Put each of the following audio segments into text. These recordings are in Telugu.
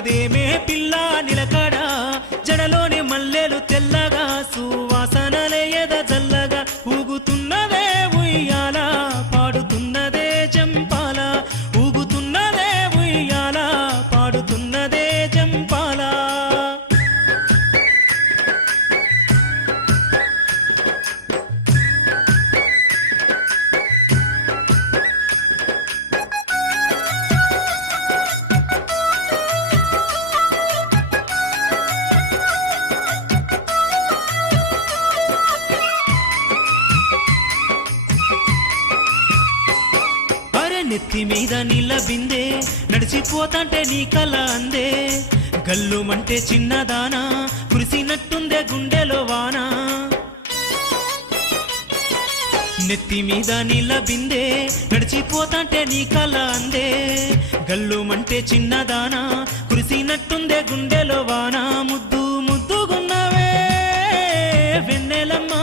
నిలవదేమే పిల్ల నిలకడ జడలోని మల్లెలు తెల్లగా సువాసనలే ఎద జల్లగా ఊగుతున్నదే ఉయ్యాల పాడుతున్నదే జంపాల ఊగుతున్నదే ఉయ్యాల పాడుతున్నదే జంపాల నెత్తి మీద నీళ్ళ బిందే నడిచిపోతాంటే నీ కల అందే గల్లుమంటే చిన్నదానా కురిసినట్టుందే గుండెలో వానా నెత్తి మీద నీళ్ళ బిందే నడిచిపోతాంటే నీ కల అందే గల్లుమంటే చిన్నదానా కురిసినట్టుందే గుండెలో వానా ముద్దు ముద్దుగున్నవే వెన్నెలమ్మా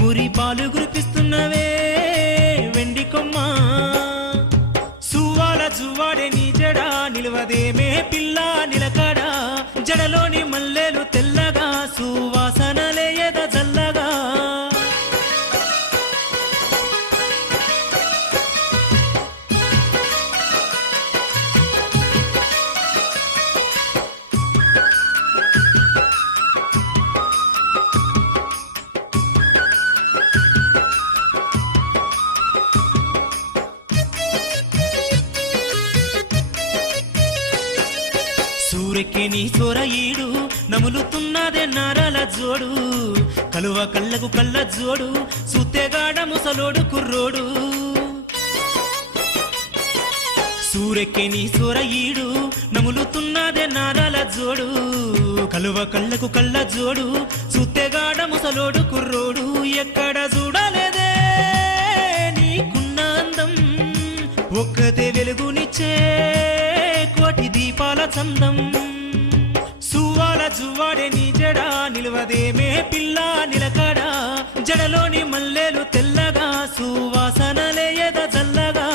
మురి పాలు కురిపిస్తున్నవే వెండి కొమ్మ సువ్వాల జువ్వాడే నీ జడ నిలవదేమే పిల్ల నిలకడ జడలోని మల్లెలు తెల్లగా సువాసనలే ఎద జల్లగా సూరెక్కి నీ చోర ఈడు నములుతున్నదే నారాల జోడు కలువ కళ్ళకు కళ్ళ జోడు సుత్తెగాడ ముసలోడు కుర్రోడు సూరెక్కి నీ చోర ఈడు నములుతున్నదే నారాల జోడు కలువ కళ్ళకు కళ్ళ జోడు సుత్తెగాడ ముసలోడు కుర్రోడు ఎక్కడ చూడలేదే నీకున్న అందం ఒక్కతే వెలుగునిచ్చే కోటి దీపాల చందం సువ్వాల జువ్వాడే నీ జడ నిలవదేమే పిల్ల నిలకడ జడలోని మల్లెలు తెల్లగా సువాసనలే ఎద జల్లగా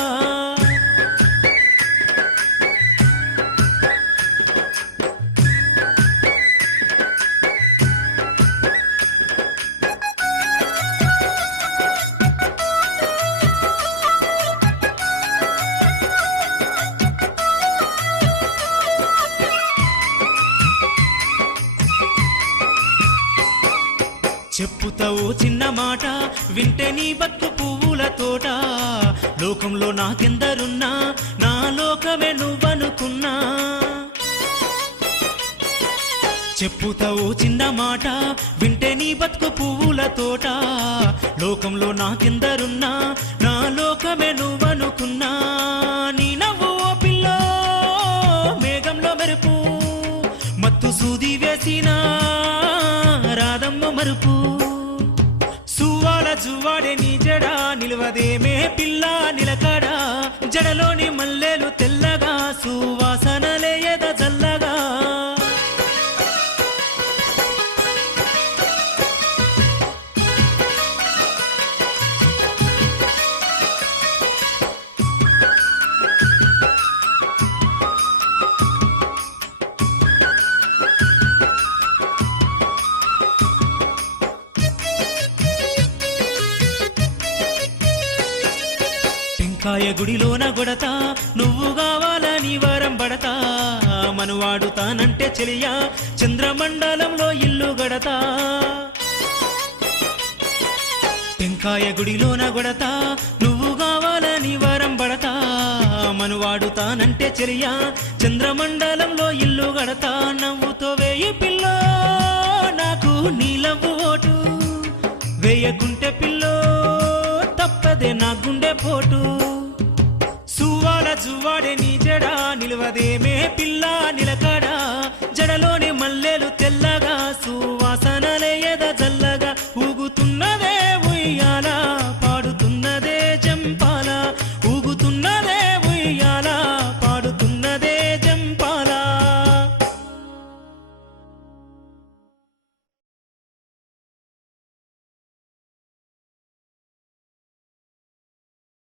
చెప్పుతావు చిన్న మాట వింటే నీ బతుకు పువ్వుల తోట లోకంలో నాకెందరున్నా నా లోకమే నువ్వనుకున్నా చెప్పుతావు చిన్న మాట వింటే నీ బతుకు పువ్వుల తోట లోకంలో నాకెందరున్నా నా లోకమే నువ్వనుకున్నా నీ నవ్వు ఓ పిల్లో మేఘంలో మెరుపు మత్తు సూది వేసినా రాధమ్మ మరుపు సువ్వాల జువ్వాడే నీ జడ నిలవదేమే పిల్ల నిలకడ జడలోని మల్లెలు తెల్లగా సువాసనలే ఎద జల్లగా టెంకాయ గుడిలోన గొడతా నువ్వు కావాలని వరం పడతా మనువాడుతానంటే చెలియా చంద్రమండలంలో ఇల్లు గడతా టెంకాయ గుడిలోన గొడతా నువ్వు కావాలని వరం పడతా మనువాడుతానంటే చెలియా చంద్రమండలంలో ఇల్లు గడతా నవ్వుతో వేయి పిల్లో నాకు నీలవ్వు ఓటు వేయకుంటే పిల్లో తప్పదే నా గుండె పోటు సువ్వాల జువ్వాడే నీ జడ నిలవదేమే పిల్ల నిలకడ జడలోని మల్లెలు తెల్లగా